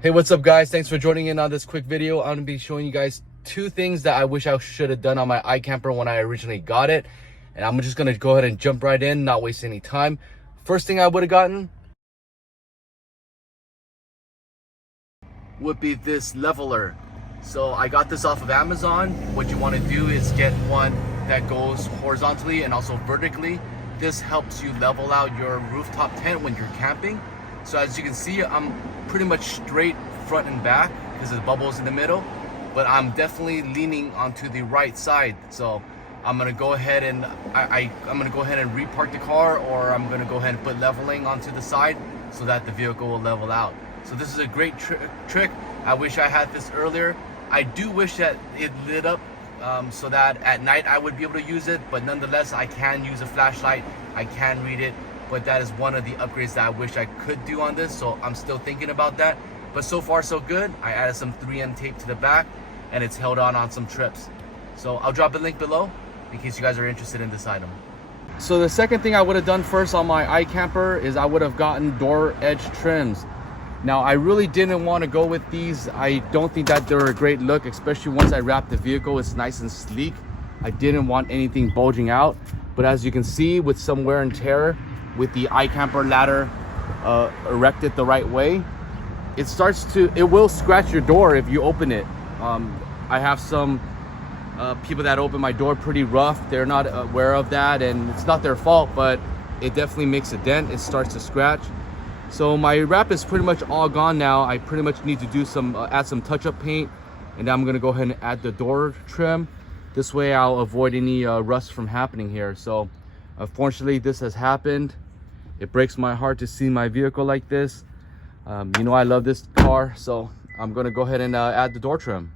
Hey, what's up guys? Thanks for joining in on this quick video. I'm gonna be showing you guys two things that I wish I should have done on my iKamper when I originally got it. And I'm just gonna go ahead and jump right in, not waste any time. First thing I would have gotten would be this leveler. So I got this off of Amazon. What you want to do is get one that goes horizontally and also vertically. This helps you level out your rooftop tent when you're camping. So as you can see, I'm pretty much straight front and back because the bubble's in the middle, but I'm definitely leaning onto the right side. So I'm gonna go ahead and I'm gonna go ahead and repark the car, or I'm gonna go ahead and put leveling onto the side so that the vehicle will level out. So this is a great trick. I wish I had this earlier. I do wish that it lit up so that at night I would be able to use it, but nonetheless I can use a flashlight, I can read it. But that is one of the upgrades that I wish I could do on this, so I'm still thinking about that. But so far so good. I added some 3M tape to the back and it's held on some trips. So I'll drop a link below in case you guys are interested in this item. So the second thing I would have done first on my iKamper is I would have gotten door edge trims. Now I really didn't want to go with these. I don't think that they're a great look, especially once I wrap the vehicle. It's nice and sleek. I didn't want anything bulging out, but as you can see, with some wear and tear, with the iKamper ladder erected the right way, it will scratch your door if you open it. I have some people that open my door pretty rough. They're not aware of that, and it's not their fault, but it definitely makes a dent. It starts to scratch. So my wrap is pretty much all gone now. I pretty much need to do add some touch-up paint, and I'm gonna go ahead and add the door trim. This way I'll avoid any rust from happening here. So unfortunately this has happened. It breaks my heart to see my vehicle like this. You know I love this car, so I'm gonna go ahead and add the door trim.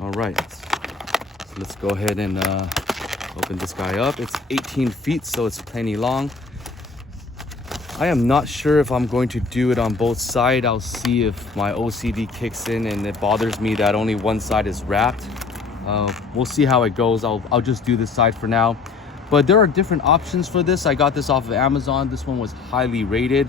All right, so let's go ahead and open this guy up. It's 18 feet, so it's plenty long. I am not sure if I'm going to do it on both sides. I'll see if my OCD kicks in and it bothers me that only one side is wrapped. We'll see how it goes. I'll just do this side for now. But there are different options for this. I got this off of Amazon. This one was highly rated.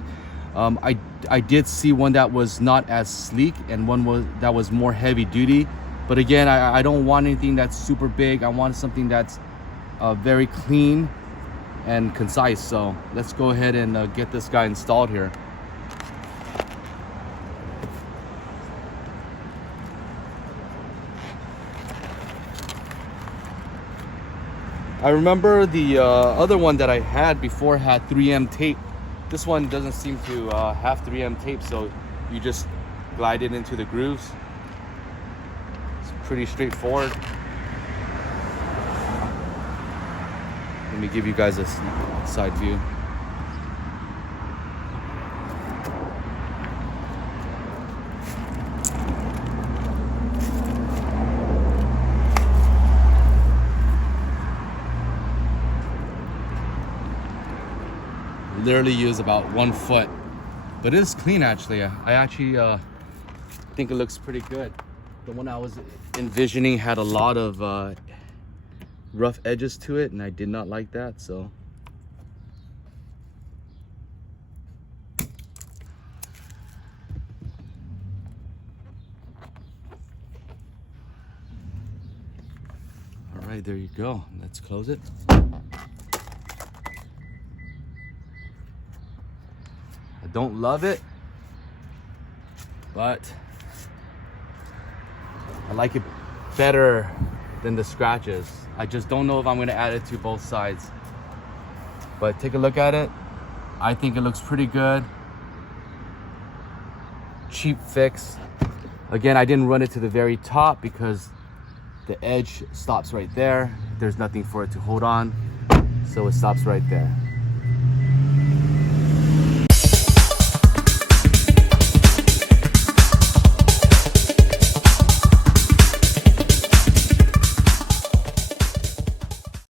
I did see one that was not as sleek and one that was more heavy duty. But again, I don't want anything that's super big. I want something that's very clean and concise. So let's go ahead and get this guy installed here. I remember the other one that I had before had 3M tape. This one doesn't seem to have 3M tape, so you just glide it into the grooves. It's pretty straightforward. Let me give you guys a side view. Literally use about 1 foot, but it is clean actually. I actually think it looks pretty good. The one I was envisioning had a lot of rough edges to it, and I did not like that. So all right, there you go. Let's close it. I don't love it, but I like it better than the scratches. I just don't know if I'm going to add it to both sides, but take a look at it. I think it looks pretty good. Cheap fix. Again, I didn't run it to the very top because the edge stops right there. There's nothing for it to hold on, so it stops right there.